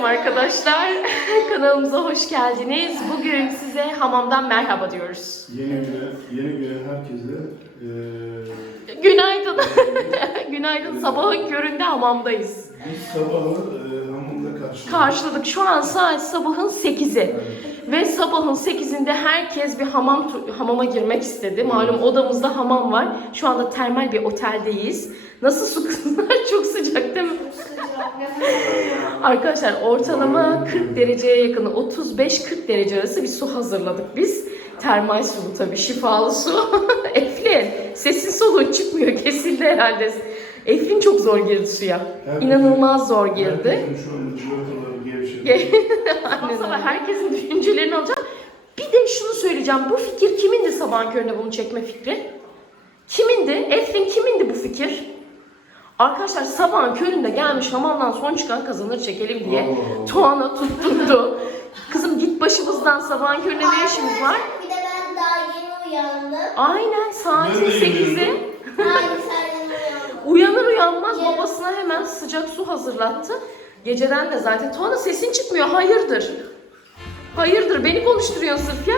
Selam arkadaşlar. Kanalımıza hoş geldiniz. Bugün size hamamdan merhaba diyoruz. Yeni güne, yeni güne herkese eee Günaydın. Günaydın. Sabahın köründe hamamdayız. biz sabahı eee hamamda karşıladık. Karşıladık. Şu an saat sabahın 8'i. Ve sabahın 8'inde herkes bir hamam hamama girmek istedi. Malum odamızda hamam var. Şu anda termal bir oteldeyiz. Nasıl su kızlar? Çok sıcak değil mi? Arkadaşlar ortalama 40 dereceye yakın 35-40 derece arası bir su hazırladık biz. Termal su tabii şifalı su. Eflin sesin soluğun çıkmıyor kesildi herhalde. Eflin çok zor girdi suya. Herkesin- İnanılmaz zor girdi. Herkesin Sabah herkesin düşüncelerini alacağım. Bir de şunu söyleyeceğim. Bu fikir kimindi sabahın köründe bunu çekme fikri? Kimindi? Eflin kimindi bu fikir? Arkadaşlar sabahın köründe gelmiş hamamdan son çıkan kazanır çekelim diye Allah. Tuana tutturdu. Kızım git başımızdan sabahın köründe ne işimiz var? Bir de ben daha yeni uyandım. Aynen saatin Ben de 8'i. yeni Aynı saatten uyandım. Uyanır uyanmaz babasına hemen sıcak su hazırlattı. Geceden de zaten Tuana sesin çıkmıyor. Hayırdır? Hayırdır? Beni konuşturuyorsun sırf ya.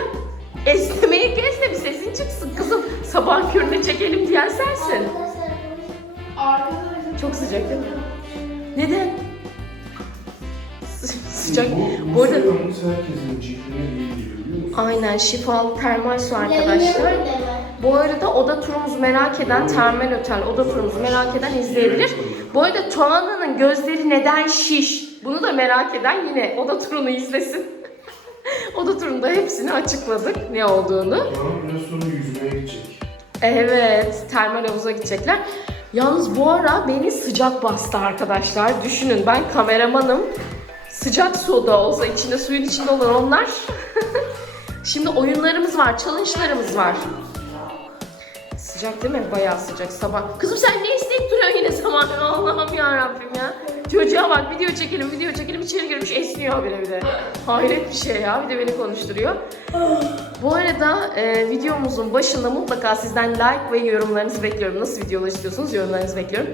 Esnemeyi kes de bir sesin çıksın kızım. Sabah köründe çekelim diyen sensin. Arkadaşlar Çok sıcak değil mi? Neden? Sı- sıcak. Bu, Bu bu arada herkesin cildine iyi geliyor biliyor musun? aynen şifalı termal su arkadaşlar. Bu arada oda turumuzu merak eden Termal Otel oda turumuzu merak eden izleyebilir. Bu arada Tuana'nın gözleri neden şiş? Bunu da merak eden yine oda turunu izlesin. oda turunda hepsini açıkladık ne olduğunu. Tamam biraz sonra yüzmeye gidecek. Evet, termal havuza gidecekler. Yalnız bu ara beni sıcak bastı arkadaşlar. Düşünün ben kameramanım. Sıcak suda olsa içinde suyun içinde olan onlar. Şimdi oyunlarımız var, challenge'larımız var. Sıcak değil mi? Bayağı sıcak sabah. Kızım sen ne isteyip duruyorsun yine sabah? Allah'ım ya Rabbim ya. Çocuğa bak video çekelim, video çekelim. içeri girmiş esniyor bile bir de. Hayret bir şey ya. Bir de beni konuşturuyor. Bu arada e, videomuzun başında mutlaka sizden like ve yorumlarınızı bekliyorum. Nasıl videolar istiyorsunuz yorumlarınızı bekliyorum.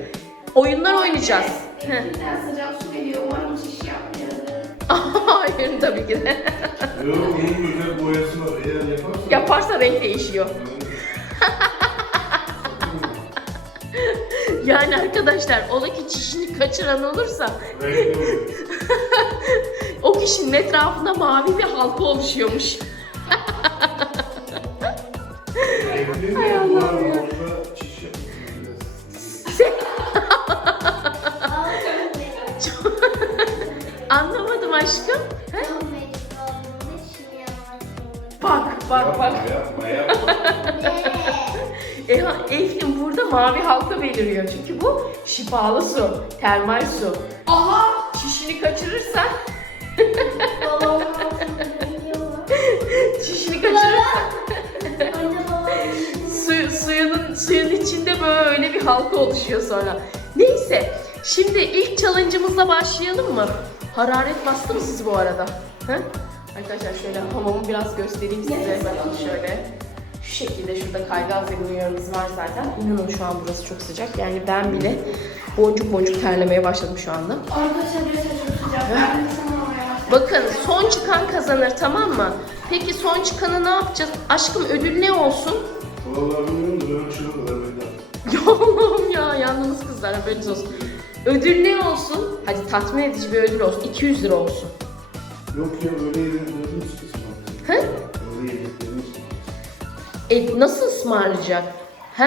Oyunlar oynayacağız. Elinden sıcak su geliyor. Umarım şiş yapmıyor. Hayır tabii ki de. Yok onun güzel boyasını eğer yaparsan... Yaparsa renk değişiyor. Yani arkadaşlar ola ki çişini kaçıran olursa o kişinin etrafında mavi bir halka oluşuyormuş. mavi halka beliriyor çünkü bu şifalı su, termal su. Aha! Çişini kaçırırsan, çişini kaçırırsan su, suyunun suyun içinde böyle bir halka oluşuyor sonra. Neyse, şimdi ilk challenge'ımızla başlayalım mı? Hararet bastı mı sizi bu arada? He? Arkadaşlar şöyle hamamı biraz göstereyim size. Bakın şöyle. Şu şekilde şurada kaygaz ve uyarımız var zaten. İnanın şu an burası çok sıcak. Yani ben bile boncuk boncuk terlemeye başladım şu anda. Arkadaşlar burası çok sıcak. Ben de sana. Bakın son çıkan kazanır tamam mı? Peki son çıkanı ne yapacağız? Aşkım ödül ne olsun? Vallahi bilmiyorum da ben şuna kadar bekledim. Ya Allah'ım ya yandınız kızlar haberiniz olsun. Ödül ne olsun? Hadi tatmin edici bir ödül olsun. 200 lira olsun. Yok ya öyle yediklerimiz E nasıl ısmarlayacak? He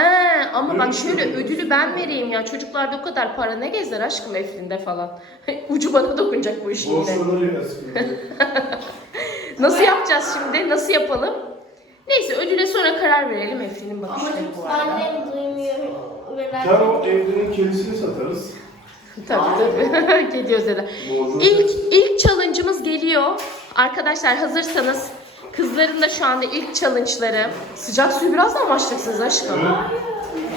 ama bak Öyle şöyle ödülü ben vereyim ya. Çocuklarda o kadar para ne gezer aşkım Eflin'de falan. Ucu bana dokunacak bu işin yine. Borsaları. Nasıl yapacağız şimdi? Nasıl yapalım? Neyse ödüle sonra karar verelim Eflin'in bakışları bu arada. Annem duymuyor. Merak Ya o evlerin kedisini satarız. Tabii tabii. Kedi özeli. Borcu İlk, ilk challenge'ımız geliyor. Arkadaşlar hazırsanız kızların da şu anda ilk challenge'ları. Sıcak suyu biraz daha mı açacaksınız aşkım?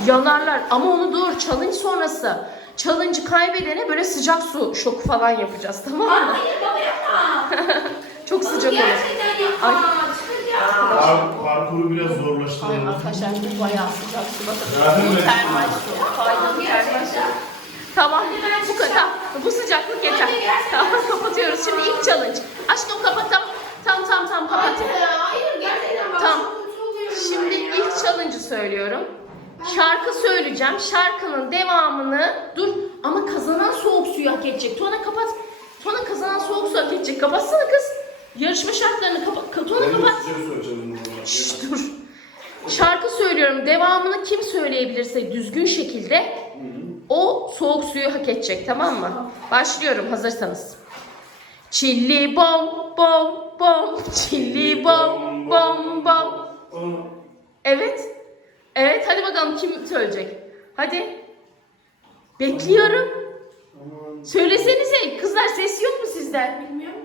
Yanarlar ama onu dur challenge sonrası. Challenge'ı kaybedene böyle sıcak su şoku falan yapacağız tamam mı? Hayır baba yapma. Çok sıcak olur. Gerçekten yapma. Çıkacağım. Par parkuru biraz Ay zorlaştıralım. arkadaşlar bu bayağı sıcak su bakın. Yardım Bu et. termal su. Faydalı termal su. Tamam bu kadar. Bu sıcaklık yeter. Tamam kapatıyoruz Tam tam tam kapat. Hayır, hayır gerçekten bak. Tam. Şimdi ilk challenge'ı söylüyorum. Şarkı söyleyeceğim. Şarkının devamını dur ama kazanan soğuk suyu hak edecek. Tuana kapat. Tuana kazanan soğuk suyu hak edecek. Kapatsana kız. Yarışma şartlarını kapat. Tuana kapat. Şşş dur. Şarkı söylüyorum. Devamını kim söyleyebilirse düzgün şekilde o soğuk suyu hak edecek tamam mı? Başlıyorum hazırsanız. Çilli bom bom bom, çilli bom bom bom. Evet. Evet hadi bakalım kim söyleyecek? Hadi. Bekliyorum. Söylesenize kızlar ses yok mu sizden? Bilmiyorum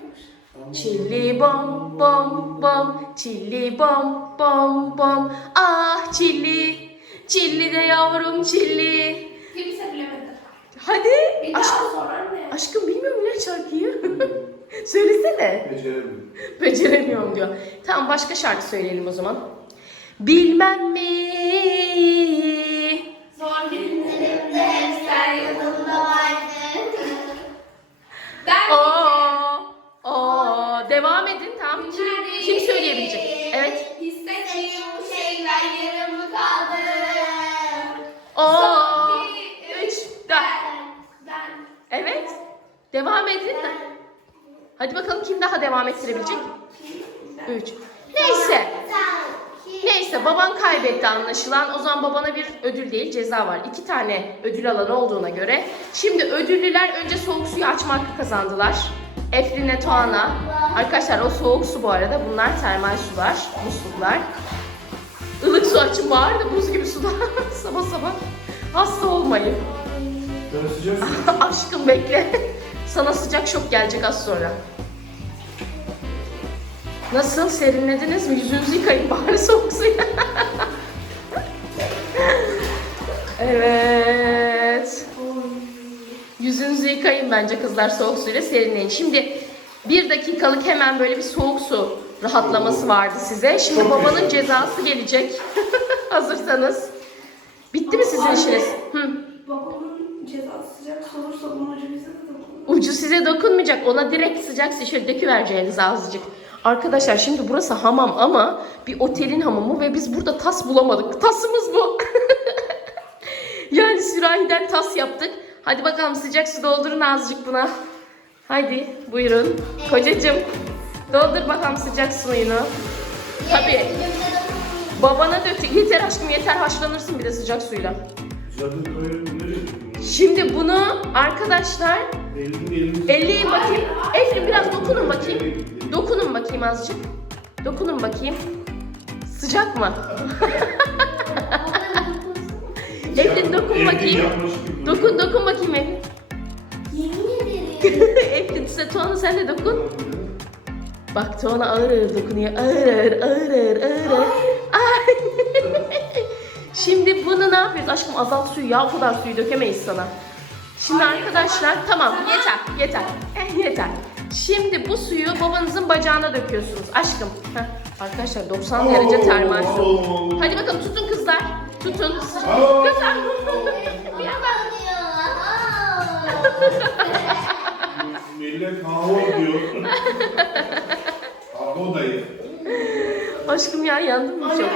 ki. Çilli bom bom bom, çilli bom bom bom. Ah çilli, çilli de yavrum çilli. Kimse bilemedi. Hadi. Bir daha sorar ne? aşkım bilmiyor mu ne şarkıyı? Söylesene. Beceremedim. Beceremiyorum diyor. Tamam başka şarkı söyleyelim o zaman. Bilmem mi? Zor günlerimde hep sen yanımda. yanımda vardı. Ben Oo, oo. Devam edin tamam. Kim, kim söyleyebilecek? Evet. Hissettiğim bu şeyler yarım kaldı. Oo. Son Üç, dört. Ben. Ben. Evet. Devam edin. Hadi bakalım kim daha devam ettirebilecek? Üç. Neyse. Neyse baban kaybetti anlaşılan. O zaman babana bir ödül değil ceza var. İki tane ödül alanı olduğuna göre. Şimdi ödüllüler önce soğuk suyu açma hakkı kazandılar. Efrin'e Tuana. Arkadaşlar o soğuk su bu arada. Bunlar termal sular, musluklar. Ilık su açın bari de buz gibi suda sabah sabah hasta olmayın. Ben sıcak su. Aşkım bekle. Sana sıcak şok gelecek az sonra. Nasıl serinlediniz mi? Yüzünüzü yıkayın bari soğuk suya. evet. Yüzünüzü yıkayın bence kızlar soğuk suyla serinleyin. Şimdi bir dakikalık hemen böyle bir soğuk su rahatlaması vardı size. Şimdi babanın cezası gelecek. Hazırsanız. Bitti mi sizin işiniz? Hı. Babamın cezası sıcak olursa bunun ucu bize de dokunur. Ucu size dokunmayacak. Ona direkt sıcak su şöyle döküvereceğiniz azıcık. Arkadaşlar şimdi burası hamam ama bir otelin hamamı ve biz burada tas bulamadık. Tasımız bu. yani sürahiden tas yaptık. Hadi bakalım sıcak su doldurun azıcık buna. Haydi buyurun. Kocacığım doldur bakalım sıcak suyunu. Tabii. Babana dök. Yeter aşkım yeter haşlanırsın bir de sıcak suyla. Zaten Şimdi bunu arkadaşlar Elini. Elleyin bakayım. Eflin biraz dokunun bakayım. Dokunun bakayım azıcık. Dokunun bakayım. Sıcak mı? Eflin dokun bakayım. Dokun dokun bakayım Eflin. Yemin ederim. Eflin size Tuana sen de dokun. Bak Tuana ağır ağır dokunuyor. Ağır ağır ağır ağır ağır ağır. Şimdi bunu ne yapıyoruz? Aşkım azalt suyu ya o kadar suyu dökemeyiz sana. Şimdi arkadaşlar tamam yeter yeter. Eh, yeter. Şimdi bu suyu babanızın bacağına döküyorsunuz aşkım. Heh, arkadaşlar 90 derece termal su. Hadi bakalım tutun kızlar. Tutun. Kızlar. Bir yandan. Millet havo diyor. Havo dayı. Aşkım ya yandın mı çok?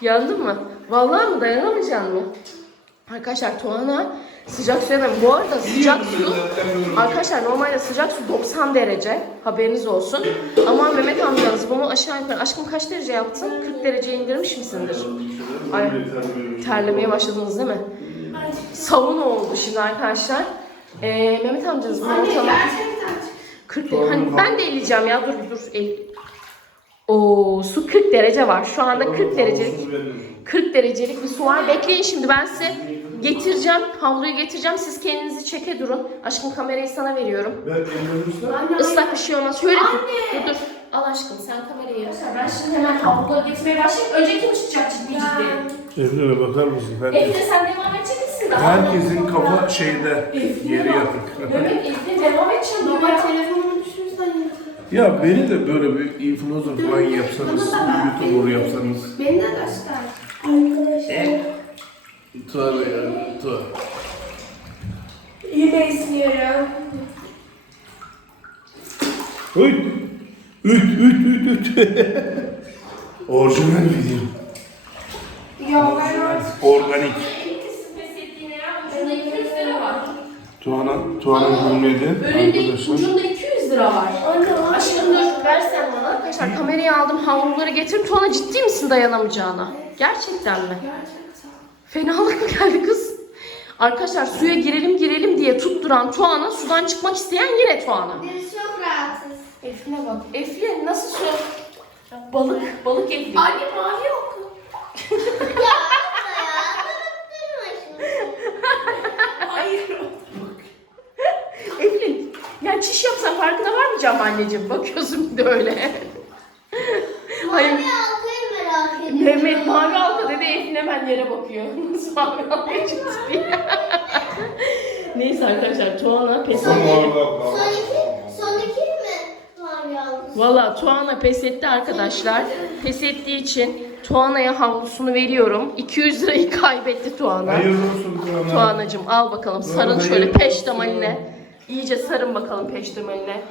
Yandın mı? Vallahi mı dayanamayacaksın mı? Arkadaşlar Tuana sıcak suya da- Bu arada sıcak su Arkadaşlar normalde sıcak su 90 derece haberiniz olsun. Ama Mehmet amcanız bunu aşağı yukarı aşkım kaç derece yaptın? 40 derece indirmiş misindir? Ay, Terlemeye başladınız değil mi? Savun oldu şimdi arkadaşlar. Ee, Mehmet amcanız ortalama gerçekten. 40 derece. Hani ben de eleyeceğim ya dur dur. El... Oo su 40 derece var. Şu anda 40 derecelik 40 derecelik bir su var. Bekleyin şimdi ben size getireceğim. Havluyu getireceğim. Siz kendinizi çeke durun. Aşkım kamerayı sana veriyorum. Ben Islak bir şey olmaz. Şöyle tut. Dur dur. Al aşkım sen kamerayı. Ben şimdi hemen havluları getirmeye başlayayım. Önce kim çıkacak ciddi ciddi? Evlere bakar mısın? Efne sen devam edecek misin? Daha Herkesin kafa şeyde yeri yatık. Mehmet Efne devam edeceğim. Telefonumu düşürürsen ya beni de böyle bir influencer falan yapsanız, YouTuber yapsanız. Beni de göster. Arkadaşlar. E, tövbe ya, tövbe. Yine istiyorum. Uy! Üt, üt, üt, üt. Orijinal video. Ya ben artık... Organik. Tuana, Tuana gülmedi arkadaşlar. Önünde iki 8 lira var. Aşkım dur versen bana. Arkadaşlar kamerayı aldım havluları getirdim. Tuana ciddi misin dayanamayacağına? Gerçekten mi? Fenalık mı geldi kız? Arkadaşlar suya girelim girelim diye tutturan Tuana sudan çıkmak isteyen yine Tuana. Biz çok rahatız. Efe'ne bak. Efe'ye nasıl su? Balık, balık Efe. Anne mavi yok. ya Eflin, ya çiş yapsan farkına varmayacağım anneciğim. Bakıyorsun bir de öyle. Hayır. Mavi halkayı merak ediyorum. Mehmet mavi halka dedi Eflin hemen yere bakıyor. Nasıl mavi halka çıktı diye. Neyse arkadaşlar Tuana pes Son etti. iki, son iki mi mavi halkası? Valla Tuana pes etti arkadaşlar. Pes ettiği için Tuana'ya havlusunu veriyorum. 200 lirayı kaybetti Tuana. Hayırlı olsun Tuana. Tuanacığım al bakalım sarıl şöyle olsun. peştemaline. İyice sarın bakalım peştemaline.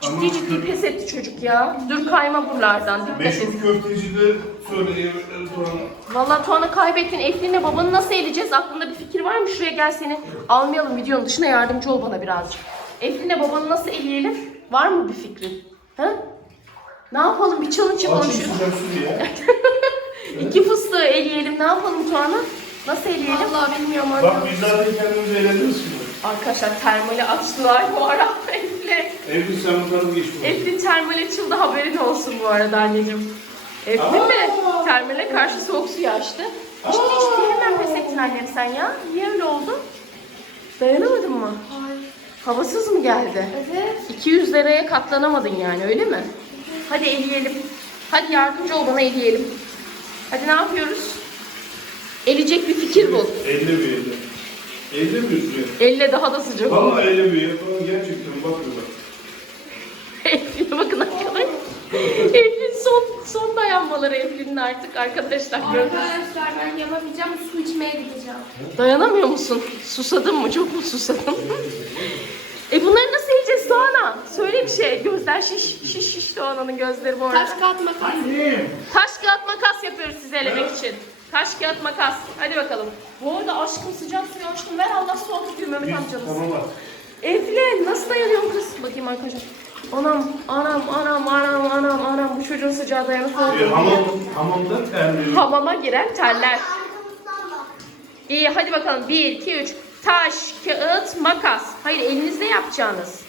Ciddi ciddi pes etti çocuk ya. Dur kayma buralardan dikkat et. Meşhur köfteci de söyleyeyim Tuana. Valla Tuana kaybettin. Eflin'le babanı nasıl eleyeceğiz? Aklında bir fikir var mı? Şuraya gel seni. Almayalım videonun dışına yardımcı ol bana birazcık. Eflin'le babanı nasıl eleyelim? Var mı bir fikrin? Ha? Ne yapalım? Bir challenge yapalım Açık şu. sıcak su ya. İki fıstığı eleyelim. Ne yapalım Tuana? Nasıl eleyelim? Vallahi bilmiyorum anne. Bak biz zaten kendimizi eğlendiniz şimdi. Arkadaşlar termali açtılar bu ara. Eflin. Evli sen bu tarafa geç bunu. Eflin termal açıldı haberin olsun bu arada anneciğim. Eflin de termale karşı soğuk suyu açtı. Ciddi ciddi hemen pes ettin annem sen ya. Niye öyle oldu? Dayanamadın mı? Havasız mı geldi? Evet. 200 liraya katlanamadın yani öyle mi? Hadi eleyelim. Hadi yardımcı ol bana eleyelim. Hadi ne yapıyoruz? Elecek bir fikir bul. Elle bir elle. Elle mi üzüyor? Elle daha da sıcak olur. Valla elle bir elle. Bana gerçekten bakıyorlar. Eflin'e bakın arkadaşlar. Eflin son, son dayanmaları Eflin'in artık arkadaşlar. Arkadaşlar ben yapamayacağım. Su içmeye gideceğim. Dayanamıyor musun? Susadın mı? Çok mu susadın? e bunları nasıl yiyeceğiz Doğan'a? Söyle bir şey. Gözler şiş şiş şiş Doğan'ın gözleri bu arada. Taş kağıt makas. Taş kağıt makas yapıyoruz sizi elemek için. Taş kağıt makas. Hadi bakalım. Bu arada aşkım sıcak suyu açtım. Ver Allah soğuk tutuyor Mehmet amcanız. Tamam bak. Eflin nasıl dayanıyorsun kız? Bakayım arkadaşlar. Anam, anam, anam, anam, anam, anam. Bu çocuğun sıcağı dayanıklı E, oldu. hamam, hamamda terliyor. Hamama giren terler. İyi hadi bakalım. 1, 2, 3. Taş, kağıt, makas. Hayır elinizde yapacağınız.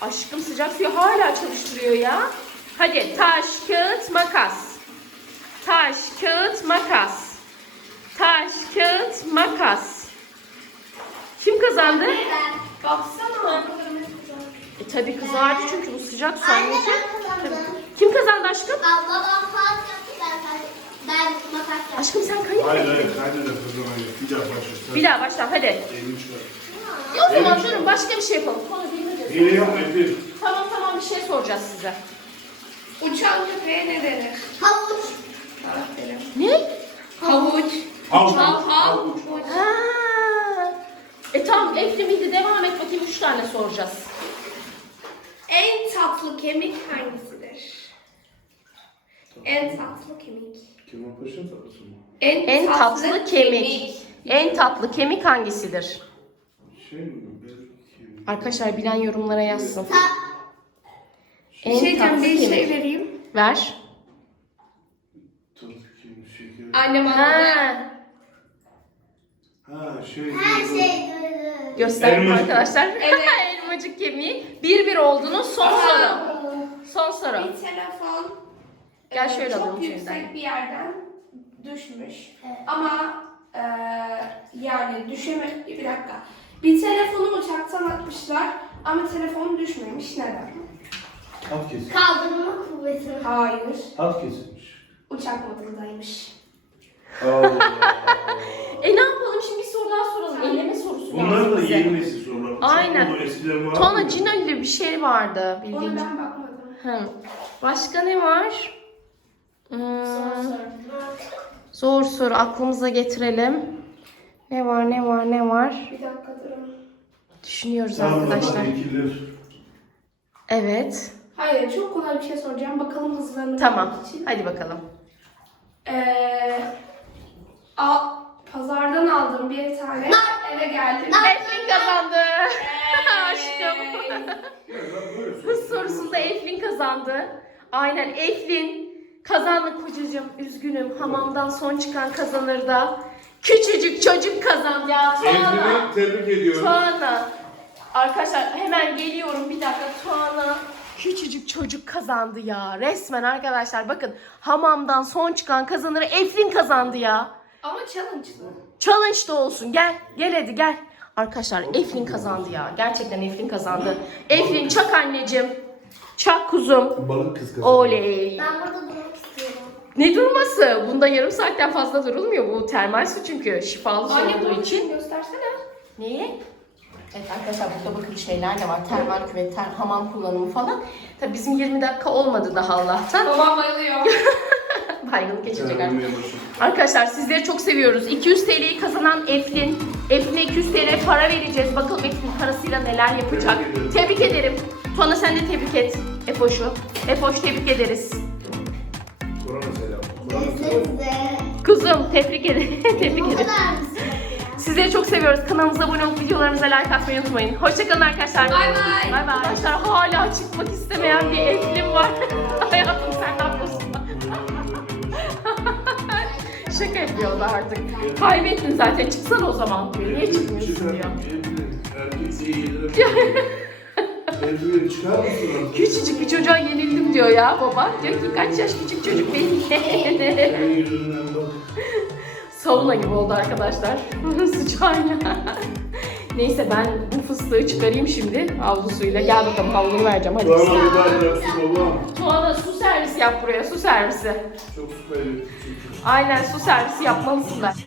Aşkım sıcak suyu hala çalıştırıyor ya. Hadi taş, kağıt, makas. Taş, kağıt, makas. Taş, kağıt, makas. Kim kazandı? Baksana. E tabi kızardı çünkü bu sıcak su Anne anneciğim. ben kazandım. Kim kazandı aşkım? Abla babam kağıt yaptı ben Ben makas yaptım. Aşkım sen kayıp Hayır mı? hayır kaydı da kazanıyor. Bir daha başlasın. Bir daha başla hadi. Elini çıkar. O zaman durun başka bir şey yapalım. Konu bilmeyeceğiz. Hile yapma Efil. Tamam tamam bir şey soracağız size. Uçan köpeğe ne denir? Havuç. Ne? Havuç. Havuç. Havuç. Ha. E tamam Eflimiydi devam et bakayım üç tane soracağız. En tatlı kemik hangisidir? En tatlı kemik. Kemal Paşa tatlısı mı? En, En tatlı kemik. En tatlı kemik hangisidir? Şey mi? Belki. Arkadaşlar bilen yorumlara yazsın. Ta En şey diyeceğim, tatlı bir şey kemik. vereyim. Ver. Annem anladı. Ha. Ha şey. her bu- şey. Gösterdim Elmacık. arkadaşlar. Evet. Elmacık kemiği. Bir bir oldunuz. Son soru. Son soru. Bir telefon Gel e, şöyle çok alalım yüksek şeyden. bir yerden düşmüş. Evet. Ama e, yani düşeme bir dakika. Bir telefonu uçaktan atmışlar ama telefon düşmemiş. Neden? Hat kesilmiş. Kaldırma kuvveti. Hayır. Hat kesilmiş. Uçak modundaymış. Allah. E ne yapalım şimdi bir soru daha soralım. Eleme sorusu Bunlar lazım da bize. yeni nesil sorular. Aynen. Bu eskiden var. Mıydı? Cino gibi bir şey vardı Onu bildiğin. ben bakmadım. Hı. Başka ne var? Hmm, zor soru aklımıza getirelim. Ne var ne var ne var? Bir dakika durun. Düşünüyoruz Tamam, arkadaşlar. Evet. Hayır çok kolay bir şey soracağım. Bakalım hızlarını Tamam. bulmak için. Hadi bakalım. Ee, a, Pazardan aldım bir tane. Eve geldim. Eflin kazandı. Aşkım. Hız sorusunda Eflin kazandı. Aynen Eflin kazandı kocacığım. Üzgünüm. Hamamdan son çıkan kazanır da. Küçücük çocuk kazandı ya. Tuana. Evliliği tebrik ediyorum. Tuana. Arkadaşlar hemen geliyorum bir dakika. Tuana küçücük çocuk kazandı ya. Resmen arkadaşlar bakın hamamdan son çıkan kazanırı Eflin kazandı ya. Ama challenge'lı. Challenge da olsun. Gel. Gel hadi gel. Arkadaşlar Eflin kazandı ya. Gerçekten Eflin kazandı. Eflin çak anneciğim. Çak kuzum. Balık kız kazandı. Oley. Ben burada durmak istiyorum. Ne durması? Bunda yarım saatten fazla durulmuyor. Bu termal su çünkü şifalı su Anne olduğu bunu için. için göstersene. Neyi? Evet arkadaşlar burada bakın şeyler de var. Termal küvet, ter, hamam kullanımı falan. Tabii bizim 20 dakika olmadı daha Allah'tan. Babam bayılıyor. Baygınlık geçecek artık. Arkadaşlar sizleri çok seviyoruz. 200 TL'yi kazanan Eflin. Eflin'e 200 TL para vereceğiz. Bakalım Eflin parasıyla neler yapacak. Tebrik ederim. Tebrik ederim. Tuana sen de tebrik et. Efoş'u. Efoş tebrik ederiz. Selam. Selam. Kuzum tebrik ederim. tebrik ederim. Sizleri çok seviyoruz. Kanalımıza abone olup videolarımıza like atmayı unutmayın. Hoşçakalın arkadaşlar. Bay bay. Bay bay. Arkadaşlar hala çıkmak istemeyen bir Eflin var. Hayatım Şaka yapıyordu artık. Kaybettin zaten. Çıksana o zaman diyor. Niye çıkmıyorsun diyor. Erkek çıkar mısın artık? Küçücük bir çocuğa yenildim diyor ya baba. Diyor ki kaç yaş küçük çocuk beni. Sauna gibi oldu arkadaşlar. Sıcağıyla. Neyse ben bu fıstığı çıkarayım şimdi havlusuyla. Gel bakalım havlumu vereceğim hadi. Bana bir yapsın babam. Tuana su servisi yap buraya su servisi. Çok süper. Aynen su servisi yapmalısın da.